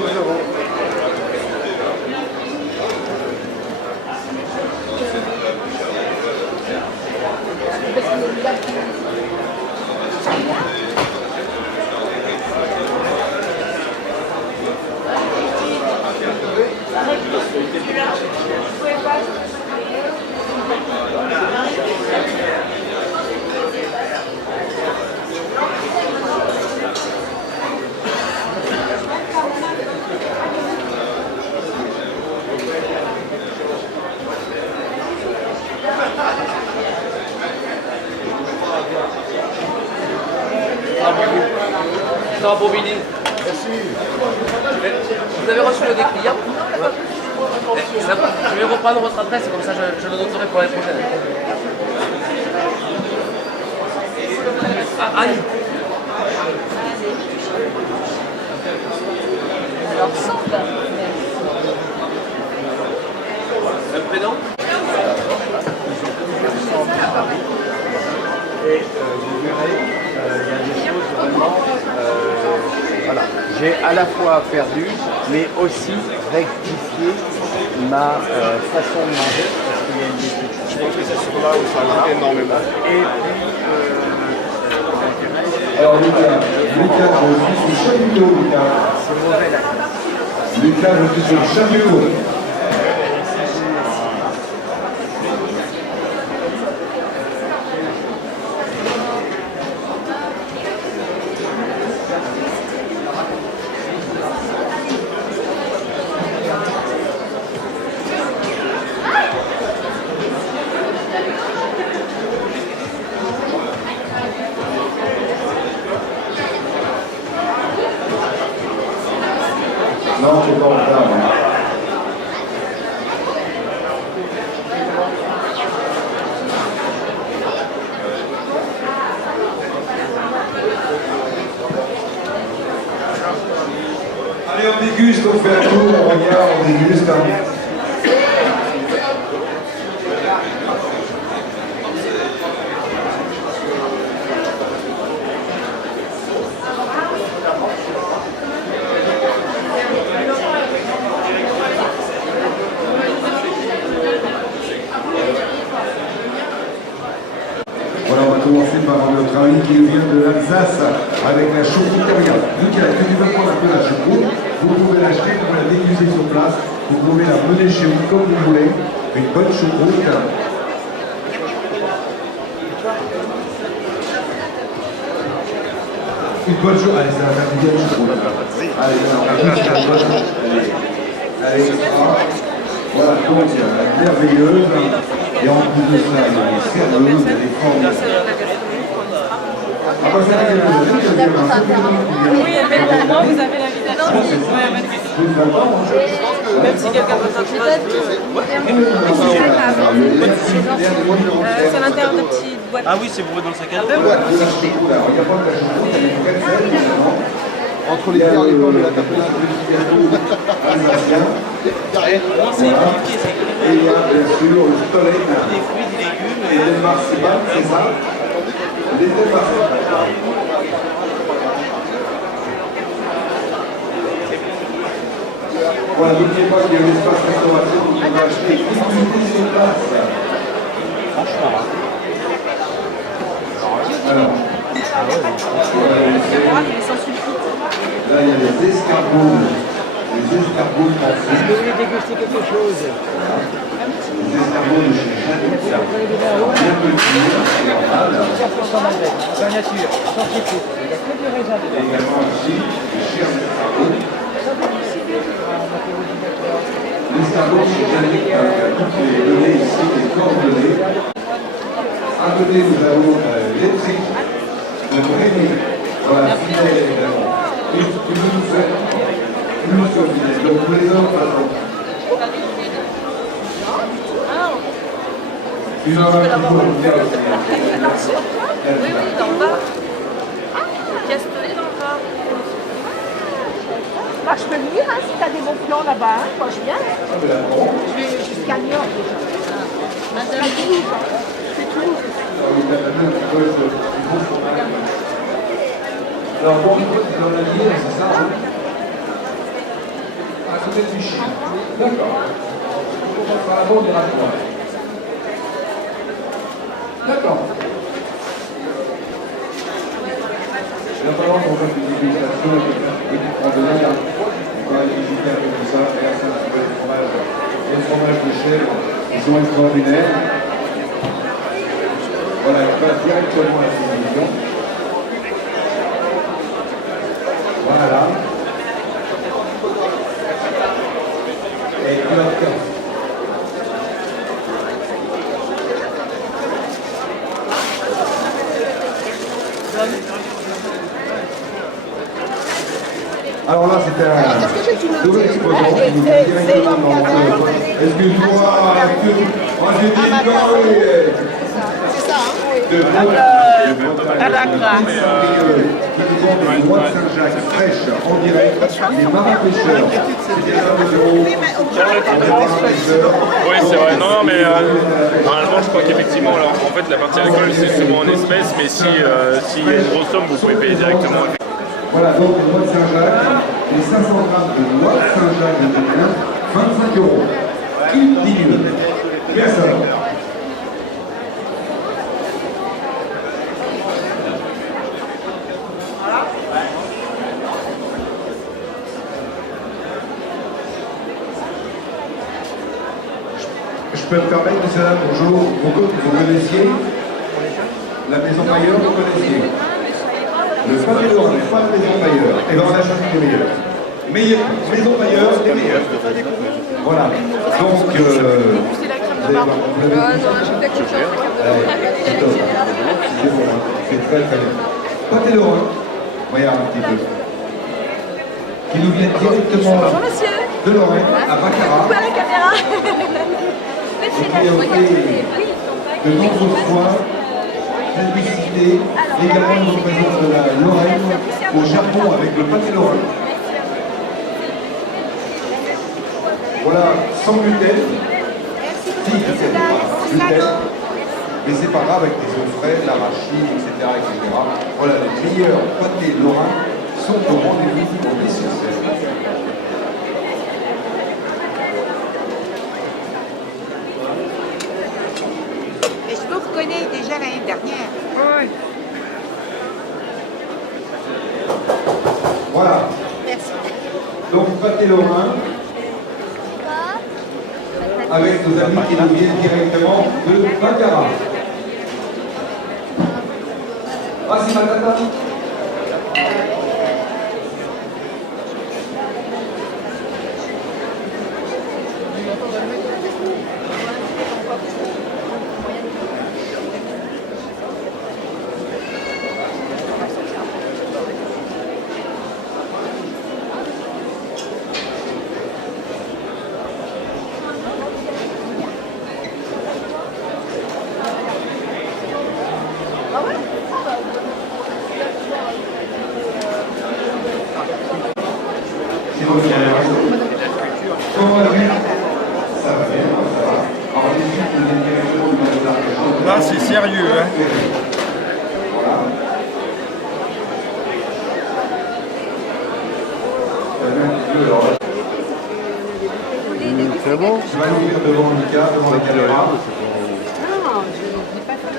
12 €. Ça, Bobini. Merci. Vous avez reçu le dépliant? Je vais reprendre votre adresse, comme ça je le noterai pour l'année prochaine. Ah, aïe. Alors, Samba. Un prénom? Et je verrai, il y a des choses vraiment, voilà, j'ai à la fois perdu, mais aussi rectifié ma façon de manger, parce qu'il y a une difficulté. Je pense que c'est sur là où ça ajoute énormément. Et puis, Alors Lucas, je suis sur chapiteau, Lucas. c'est mauvais là. Lucas, je suis sur chapiteau. Non, c'est pas en retard. Allez, on déguste, on fait un tour, on regarde, on déguste. Voilà, on va commencer par notre ami qui vient de l'Alsace avec la choucroute. Regarde, Lucas, est-ce que tu veux prendre un peu la choucroute? Vous pouvez l'acheter, vous pouvez la déguster sur place, vous pouvez la mener chez vous comme vous voulez. Une bonne choucroute. Une bonne choucroute. Allez, ça va faire une bonne choucroute. Allez, ça va faire une bonne choucroute. Allez, voilà, donc merveilleuse. Et en plus de ça, il y a des serveuses, il y a des formes. Ah bah ça, c'est Oui, mais pour moi, vous avez l'invitation. Même si quelqu'un veut s'intéresser. C'est à l'intérieur de petites boîtes. Ah oui, c'est pour mettre dans le sac à dos. Entre les pierres, les pommes et la tapette. Et il y a bien sûr le soleil, Des fruits, des légumes. et le marzipan, c'est ça? Les deux marzipan. Voilà, n'oubliez pas qu'il y a un espace restauration, vous pouvez acheter tout sur place. Alors, là il y a les escargots. Les escargots français. Vous voulez déguster quelque chose? Les escargots de chez Chanut. Bien petits, c'est normal. 100% malgré, c'est la nature, sans sucre. Il n'y a que du raisin Et dedans. également ici, les chers escargots. L'escargot chez Chanut, tout est donné ici, les coordonnées. À côté, nous avons l'étrique, le Rémi. Voilà, fidèle évidemment. Plus fidèle. Donc pour les autres, alors. Une heure à la fois, on vient aussi. Oui, dans le bas. Castellet dans le bas. Bah, je peux venir hein, si tu as des bons plans là-bas. Hein. Moi, je viens. Je vais jusqu'à Niort déjà. C'est à Toulouse. C'est Toulouse. Alors, pour une fois, c'est dans la ligne, c'est ça, hein? cette Vichy. D'accord. On commence par là-bas, on ira plus loin. D'accord. Il va falloir qu'on fasse une dégustation et qui prend de l'air. On va visiter un peu tout ça. Regarde ça, un petit peu de fromage. Il y a le fromage de chèvre. Ils sont extraordinaires. Voilà, je passe directement à la télévision. Voilà. Et puis là, alors là, c'était un double exposant qui nous dit directement dans le... Excuse-moi, j'ai dit C'est ça, hein? de à la crasse. qui nous ont du bois de Saint-Jacques fraîche en direct, les marins pêcheurs. C'était ça, Oui, c'est vrai. Non, non, mais normalement, je crois qu'effectivement, alors, en fait, la partie alcool, c'est souvent en espèces, mais s'il y a une grosse somme, vous pouvez payer directement. Voilà, donc les noix de Saint-Jacques, les 500 grammes de noix de Saint-Jacques de Dublin, 25 €. Qui dit mieux? Personne. Je peux me permettre, monsieur, là, bonjour, vous connaissiez la maison Mailleur, vous connaissiez le fameux Laurent, pas la maison Mailleur. Et bien on a choisi les meilleurs. Maison Mailleur, les meilleurs. Voilà. Donc, vous allez voir, c'est très très bien. Pâté Laurent, regarde un petit peu. Qui nous viennent directement de Lorraine, à Baccarat. Coucou à la caméra. De nombreuses fois, publicité, également une représentation de la Lorraine au Japon avec le pâté Lorrain. Voilà, sans gluten, si gluten, mais c'est pas grave avec des œufs frais, l'arachide, etc., etc. Voilà, les meilleurs pâtés lorrains sont au rendez-vous pour les succès. Je vous reconnais déjà l'année dernière. Oui. Voilà. Merci. Donc pâté lorrain avec nos amis qui nous viennent directement de Baccarat. Ah, c'est ma tata. Comment va bien? Ça va bien, ça va. Alors, les filles, vous êtes directement du magasin. Là, c'est sérieux, hein. Voilà. C'est bon. Je vais l'ouvrir devant Mika, devant la caméra. Non, je n'ai pas fait.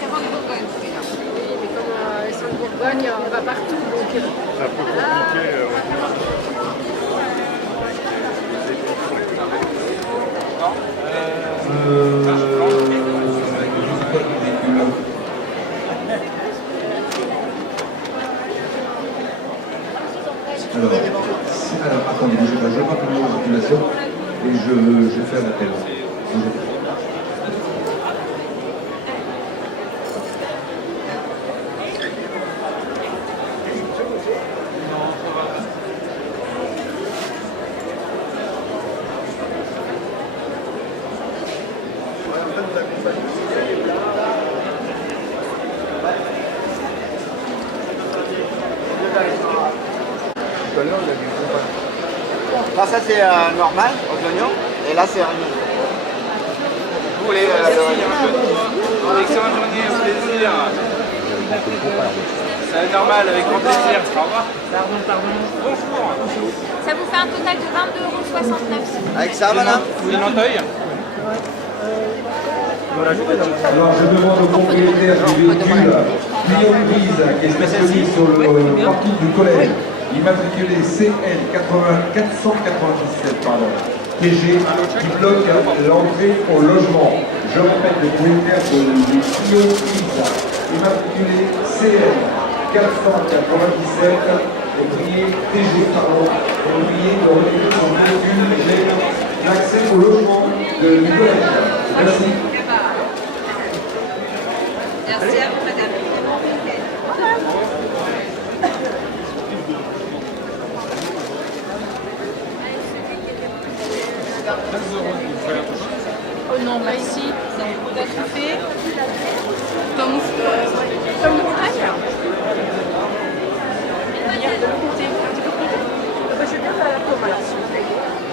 C'est vraiment Bourgogne, celui-là. Oui, mais comme ils sont de Bourgogne, on va partout. Donc, C'est un peu compliqué. Alors, attendez, je vais rappeler la population et je fais un appel. Là, ça c'est normal, aux oignons, et là c'est ragnon. Vous voulez Excellente journée, au plaisir. C'est normal, avec grand plaisir. Au revoir. Bonjour. Ça vous fait un total de 22,69 €. Avec ça, madame? Vous voulez l'enteuil? Alors je demande au propriétaire du véhicule Clio Grise qui est stationné sur le parking du collège, immatriculé CL 497 TG, qui bloque l'entrée au logement. Je répète, le propriétaire de Clio Grise, immatriculé CL 497 TG, prier de retirer son véhicule gêne l'accès au logement du collège. Merci. Merci à vous, madame. Oh non, merci. Vous avez fait comme de montagne.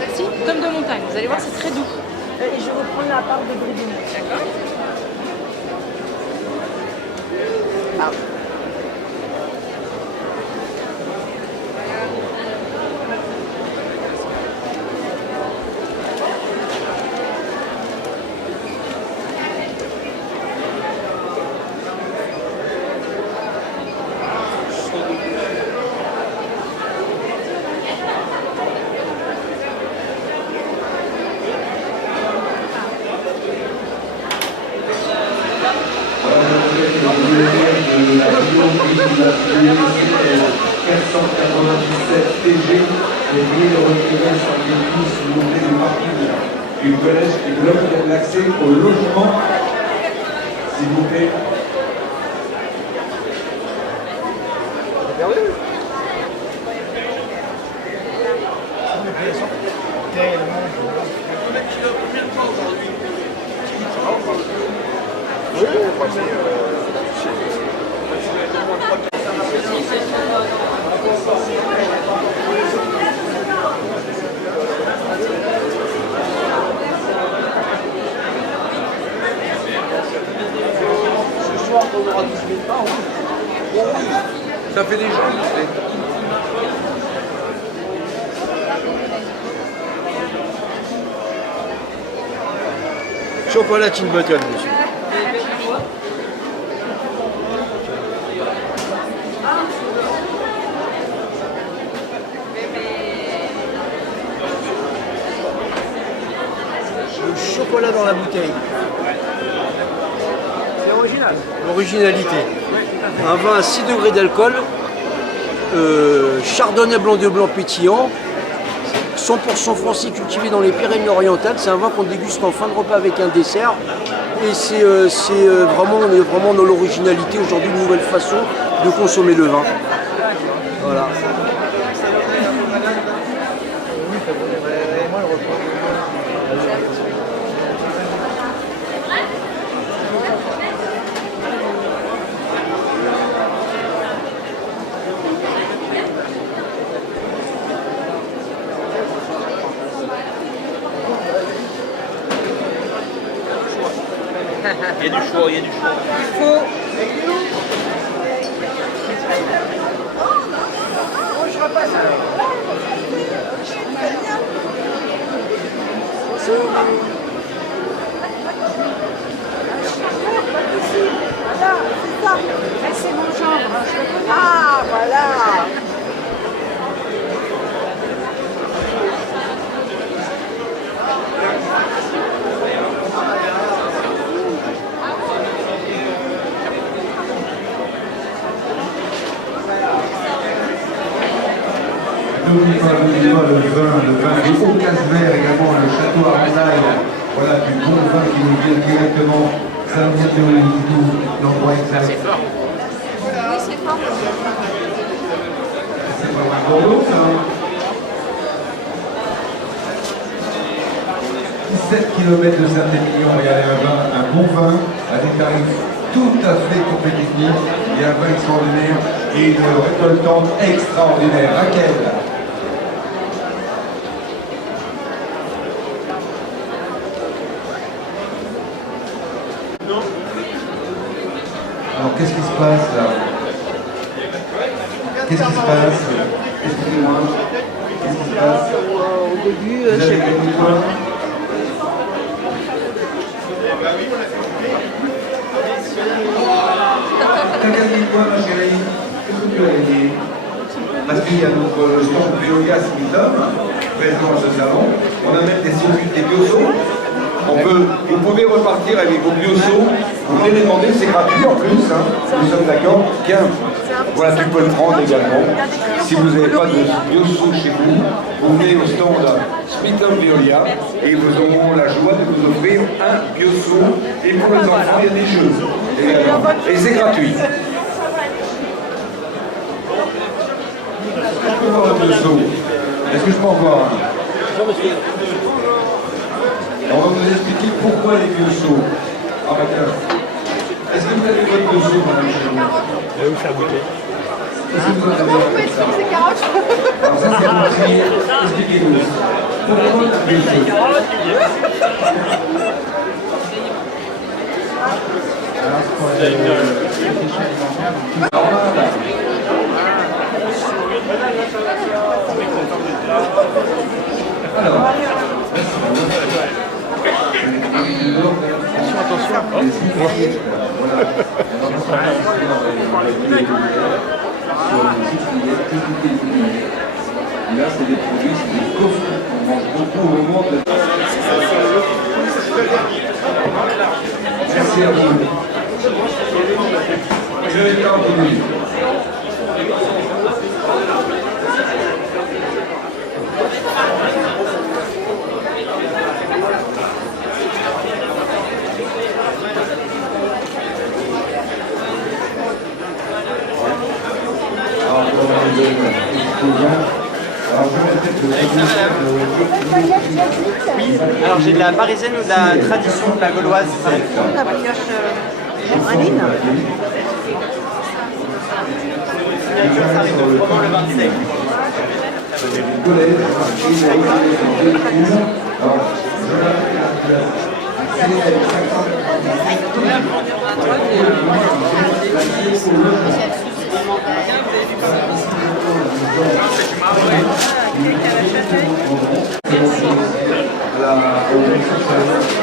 Merci. Tome de montagne. Vous allez voir, c'est très doux. Et je vais prendre la part de Bridou. D'accord. De la Clio Grise 497 TG est prié de retirer son véhicule s'il vous plaît du parking du collège qui bloque l'accès au logement, s'il vous plaît. Ça fait des gens. Chocolatine bottle, monsieur. Le chocolat dans la bouteille. C'est original. L'originalité. Un vin à 6 degrés d'alcool, chardonnay blanc de blanc pétillant, 100% français cultivé dans les Pyrénées-Orientales. C'est un vin qu'on déguste en fin de repas avec un dessert. Et c'est vraiment, on est vraiment dans l'originalité aujourd'hui, une nouvelle façon de consommer le vin. Voilà. Il y a du choix, il y a du choix. Il faut. Voilà, c'est ça. C'est mon genre. Ah, voilà. N'oubliez pas le vin du Haut-Casmer, également le château Arnaille. Voilà, du bon vin qui nous vient directement. Ça vient de l'endroit exact. C'est fort. Oui, c'est fort. C'est pas mal Bordeaux, ça. 17 km de Saint-Émilion, regardez un bon vin à des tarifs tout à fait compétitifs. Il y a un vin extraordinaire et une récoltante extraordinaire. Raquel. Alors qu'est-ce qui se passe là? Qu'est-ce qui se passe? Expliquez-moi. Qu'est-ce qui se passe? Au début, Vous avez gagné quoi? T'as gagné quoi, ma chérie? Qu'est-ce que tu as gagné? Parce qu'il y a notre stand Veolia Symptôme, présent dans ce salon. On a même des biosos. Vous pouvez repartir avec vos biosos. Vous venez les demander, c'est gratuit en plus. Hein. Nous sommes d'accord. Tiens, voilà, tu peux le prendre également. Si vous n'avez pas de biosos chez vous, vous venez au stand Symptôme Veolia et ils vous auront la joie de vous offrir un bioso. Et pour les enfants, il y a des jeux également. Et c'est gratuit. Est-ce que je peux voir un bioso? Est-ce que je peux en voir un? On va vous expliquer pourquoi les biosos. Ah bah tiens. Est-ce que vous avez votre bioso, madame chez vous? Je vais vous faire goûter. Est-ce que vous en avez Comment vous pouvez sur ces carottes? Alors ça c'est pour trier. Expliquez-nous. Pourquoi un bioso? Alors, attention. Là, c'est des produits, c'est des coffres qu'on mange beaucoup au moment de... Merci à vous. Je vais continuer. Oui, alors j'ai de la parisienne ou de la tradition, de la gauloise. La brioche praline. Signature, ça arrive de Froment le 27.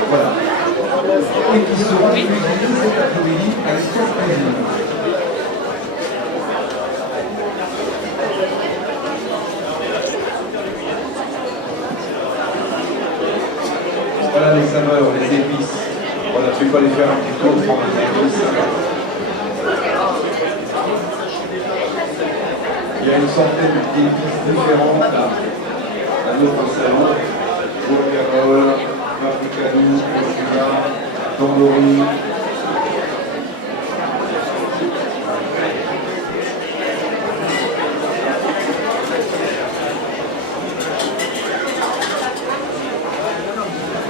Voilà. Et qui seront utilisés cet après-midi à l'espace cuisine. Voilà les saveurs, les épices. Voilà, tu peux aller faire un petit tour prendre les épices. Il y a une centaine d'épices différentes à notre salon. Poivre, paprikadou, curcuma, tandoori.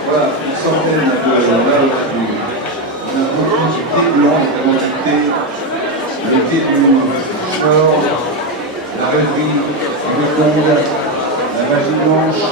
Voilà, une centaine de thé blanc, notamment du thé, le thé du chor, la rêverie, le conde, la magie blanche.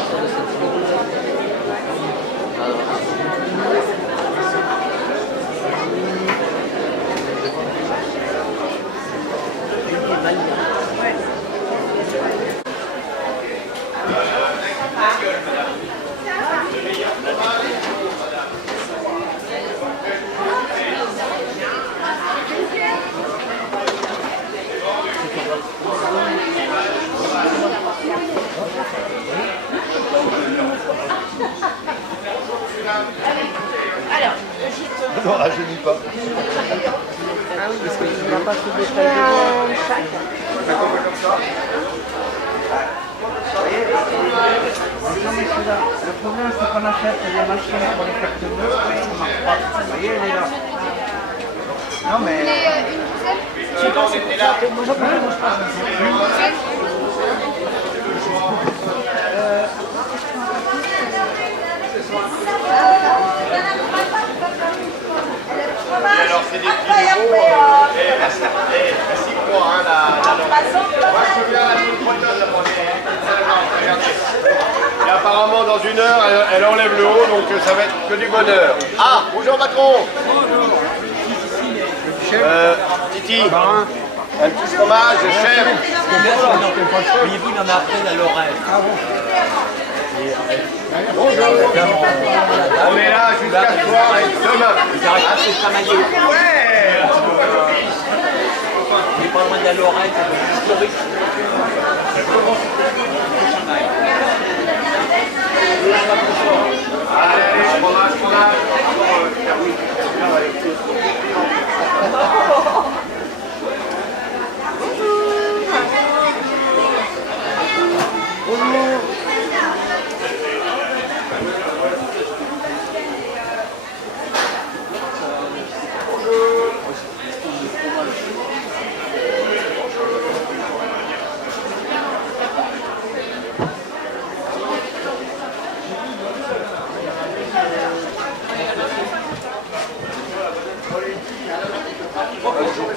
Non, rajeunit pas. Ah oui, parce qu'il n'y a pas tout détaillé. Non mais c'est là. Le problème c'est qu'on achète des machines pour les faire tenir, ça marche pas. Vous voyez, elle est là. Non mais... Je sais pas, c'est pour ça. Moi, j'en prends, moi, je pense. Alors c'est des petits nouveaux. Merci pour la Moi je peux bien aller une prochaine la première. Et apparemment dans une heure elle enlève le haut donc ça va être que du bonheur. Ah bonjour patron. Titi, un petit fromage, chèvre. Voyez-vous, il en a appris à l'oreille. On est là jusqu'à soir et demain. Ils arrêtent de travailler. Ouais. Il est pas loin de l'oreille, c'est historique. Allez, fromage, fromage.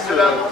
Cela.